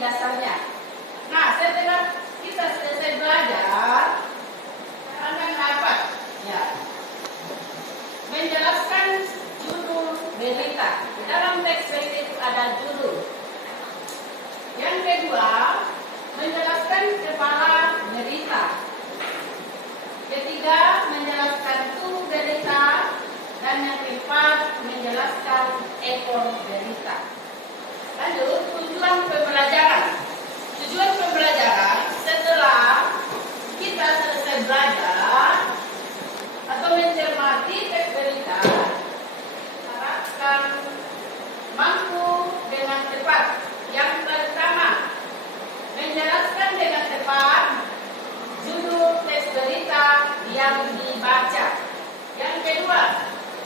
dasarnya. Nah, setelah kita selesai belajar, akan dapat ya menjelaskan judul berita. Di dalam teks berita itu ada judul. Yang kedua, menjelaskan kepala berita. Ketiga, menjelaskan tubuh berita. Dan yang keempat, menjelaskan ekor berita. Lanjut, tujuan pembelajaran. Tujuan pembelajaran setelah kita selesai belajar atau mencermati teks berita, harapkan mampu dengan tepat. Yang pertama, menjelaskan dengan tepat judul teks berita yang dibaca. Yang kedua,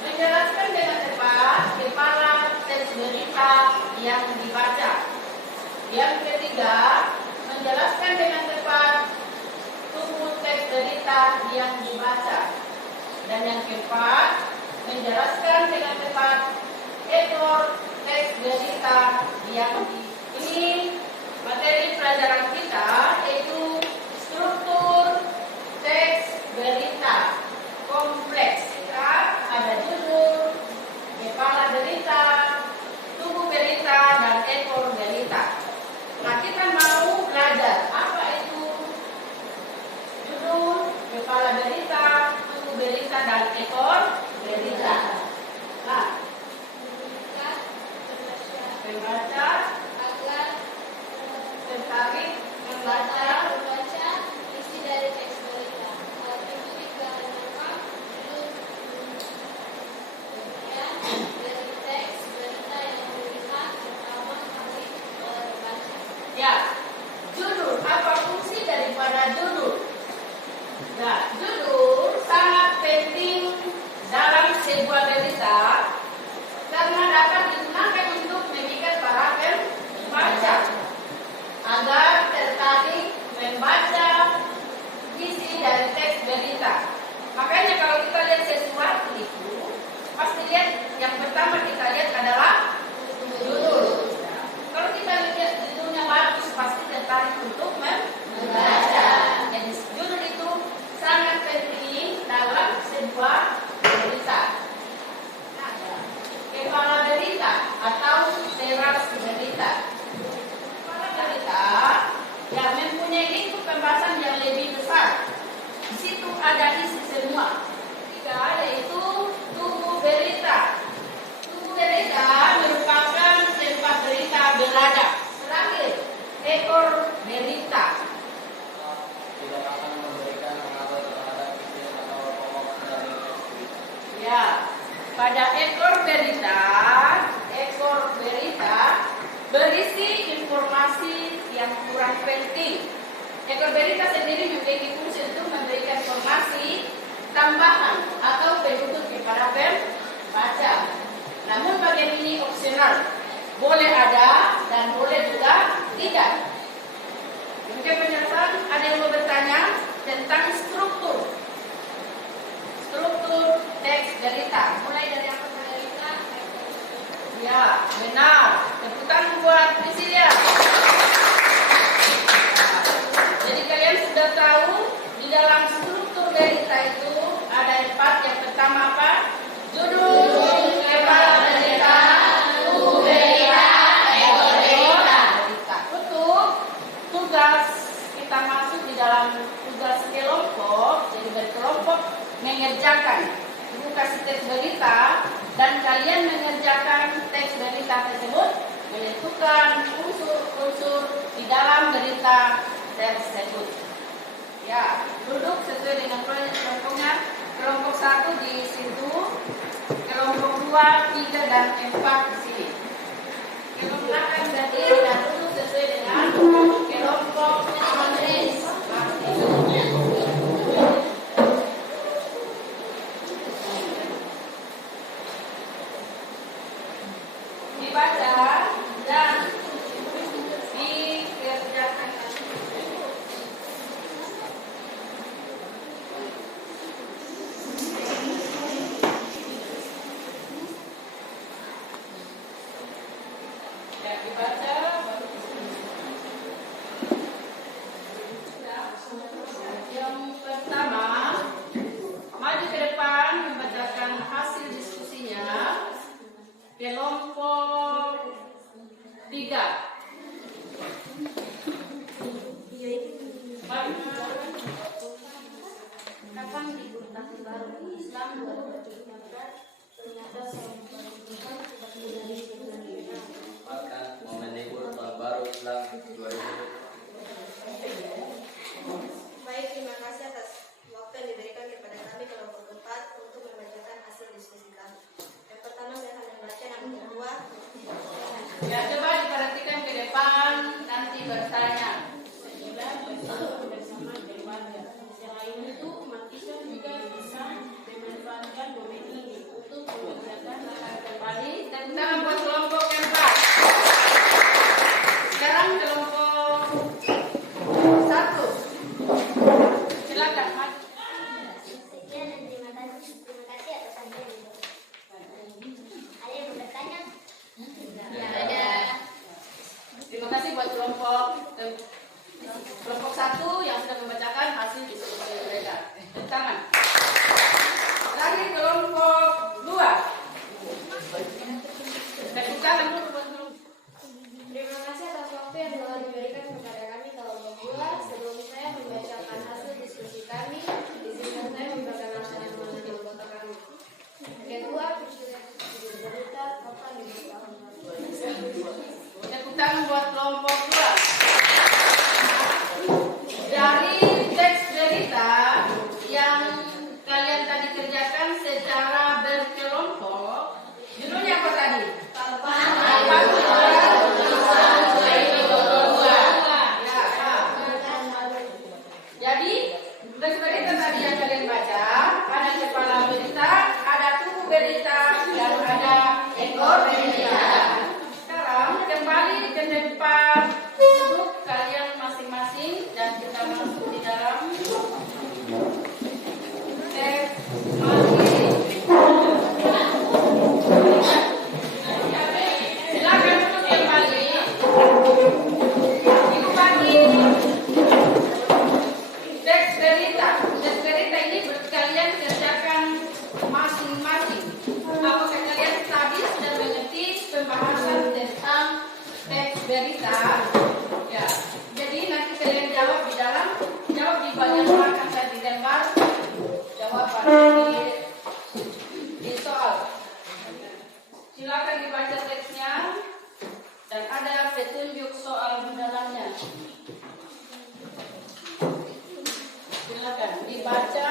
menjelaskan dengan tepat kepala teks berita yang dibaca. Yang ketiga, menjelaskan dengan tepat tubuh teks berita yang dibaca. Dan yang keempat, menjelaskan dengan tepat ekor teks berita yang dibaca. Ini materi pelajaran kita, yaitu struktur teks berita kompleks. Ada judul, kepala berita, tubuh berita, dan ekor berita. Nah, kita mau belajar apa itu judul, kepala berita, tubuh berita, dan ekor berita. Nah, membaca, tertarik, membaca, isi dari teks berita. Hal itu dikarenakan dari teks berita yang dilihat pertama kali terbaca. ya, judul. Apa fungsi daripada judul? Nah, judul sangat penting dalam sebuah berita karena dapat digunakan untuk memikat para pembaca agar tertarik membaca isi dari teks berita. Makanya kalau kita lihat sesuatu itu, pasti lihat yang pertama kita lihat adalah judul. Kalau kita lihat judulnya bagus, pasti tertarik untuk membaca. Jadi judul itu sangat penting dalam sebuah berita. Nah, kepala berita atau teras berita. Kepala berita ya mempunyai lingkup pembahasan yang lebih besar. Di situ ada isi semua. Ketiga, yaitu tubuh berita. Tubuh berita merupakan tempat berita berada. Terakhir, ekor berita. Tidak akan memberikan pengaruh terhadap isi atau pokok dari teks berita. Ya, pada ekor berita berisi informasi yang kurang penting. Ekor berita sendiri memiliki fungsi untuk memberikan informasi tambahan atau penutup kepada pembaca. Namun bagian ini opsional, boleh ada dan boleh juga tidak. Mungkin penjelasan, ada yang mau bertanya tentang struktur teks berita. Mulai dari yang pertama. Ya, benar. Tepuk tangan buat Priscilia. Jadi kalian sudah tahu di dalam struktur berita itu ada 4. Yang pertama apa? Judul, kepala berita, buku berita, ekor berita. Untuk tugas kita masuk di dalam tugas kelompok, jadi berkelompok mengerjakan. Ibu kasih teks berita dan kalian mengerjakan teks berita tersebut, menentukan unsur-unsur di dalam berita tersebut. Ya, duduk sesuai dengan kelompoknya. Kelompok 1 di situ, kelompok 2, 3, dan 4 di sini. Kelompok akan berdiri dan duduk sesuai dengan kelompok masing-masing. Dibaca dan dikerjakan. Ya, dibaca. Yang pertama, maju ke depan membacakan hasil diskusinya. Kelompok 3. Kapan libur tahun baru Islam 2013 ternyata Bahkan momen libur tahun baru Islam 2000. Baik, terima kasih atas waktu yang diberikan kepada kami kelompok 4 untuk membacakan hasil diskusi kami. Yang pertama saya akan membaca, yang kedua Ya, coba diperhatikan ke depan, nanti bertanya. Bersama keluarga. Selain itu, umat Islam juga bisa memanfaatkan momen ini untuk mengerjakan hal Kembali, tepuk tangan buat kelompok yang 4. Sekarang kelompok 1. Silakan, Mas. Sekian dan terima kasih atas sambutan. Ada yang mau bertanya? Ya, ada. Terima kasih buat kelompok 1 yang sudah membacakan hasil diskusi mereka. Tepuk tangan. Lagi kelompok 2. Tepuk tangan dulu buat kelompok. terima kasih atas waktu yang telah diberikan kepada kami kelompok 2. Sebelum saya membacakan hasil diskusi kami, izinkan saya membacakan hasil anggota kami. Kedua, berita kapan libur tahun baru. Tepuk tangan buat kelompok 2. Dari teks berita yang kalian tadi kerjakan secara berkelompok, judulnya apa tadi? Jadi, teks berita tadi yang kalian baca, ada kepala berita, ada buku berita, dan ada ekor berita. Sekarang kembali ke depan, duduk kalian masing-masing dan kita masuk di dalam teks materi. Silakan duduk kembali. Ikuti teks berita. Teks berita ini kalian kerjakan masing-masing. Apakah kalian tadi sudah mengerti pembahasan tentang teks berita? Ya. Jadi nanti kalian jawab di bagian belakang tadi gambar jawaban di soal. Silakan dibaca teksnya dan ada petunjuk soal di dalamnya. Silakan dibaca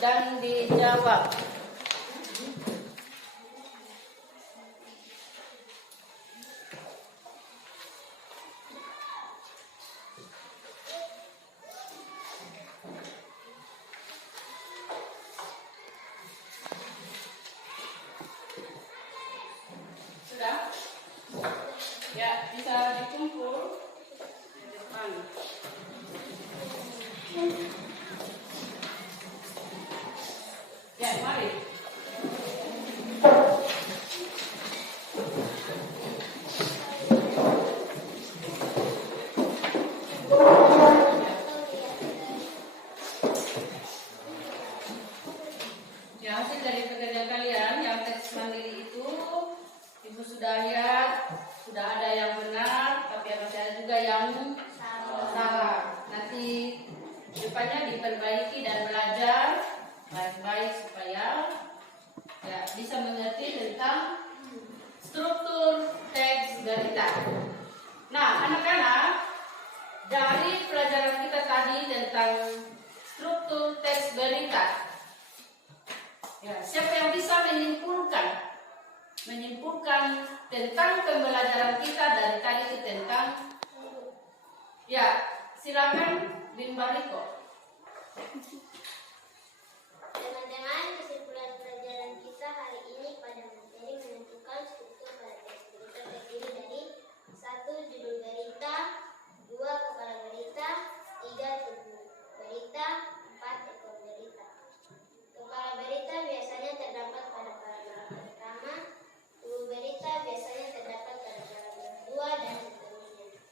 dan dijawab. Sudah? Ya, bisa dikumpul di depan. Ya, mari. bisa mengerti tentang struktur teks berita. Nah, anak-anak, dari pelajaran kita tadi tentang struktur teks berita, ya, siapa yang bisa menyimpulkan tentang pembelajaran kita dari tadi itu tentang, ya, silakan Bimbariko. Teman-teman, kesimpulan pelajaran kita hari ini pada materi menentukan struktur pada teks berita terdiri dari 1. Judul berita, 2. Kepala berita, 3. tubuh berita, 4. ekor berita. Kepala berita biasanya terdapat pada paragraf pertama, tubuh berita biasanya terdapat pada paragraf 2 dan seterusnya.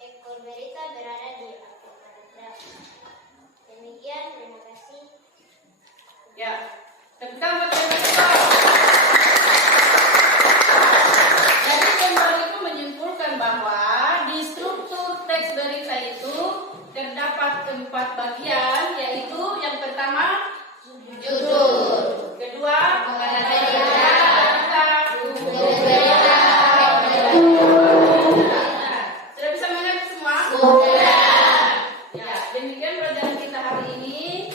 Ekor berita berada di akhir paragraf. Demikian, terima kasih. Ya, tentang materi kita. Jadi Bimbariko menyimpulkan bahwa di struktur teks berita itu terdapat 4 bagian, yaitu yang pertama judul, kedua kepala berita, tubuh berita. Sudah bisa mengerti semua? Ya, demikian pelajaran kita hari ini.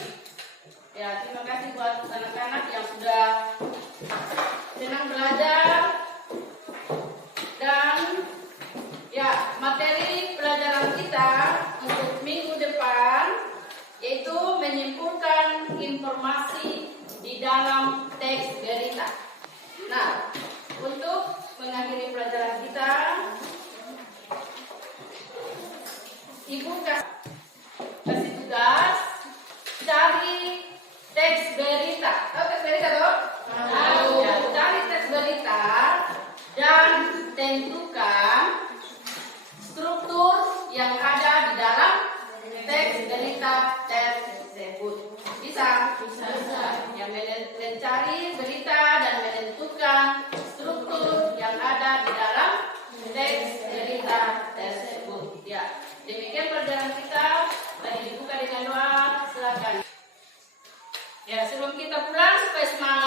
Ya, terima kasih buat anak-anak yang sudah senang belajar. Dan ya, materi pelajaran kita untuk minggu depan yaitu menyimpulkan informasi di dalam teks berita. Nah, untuk mengakhiri pelajaran kita, Ibu kasih tugas cari teks berita. Tahu teks berita toh? Tahu. Ya, cari teks berita dan tentukan struktur yang ada di dalam teks berita tersebut. Bisa? Bisa. Yang mencari berita dan menentukan struktur yang ada di dalam teks berita tersebut. Ya, demikian pelajaran kita. Tadi dibuka dengan doa. Silakan. Ya, sebelum kita pulang supaya semangat.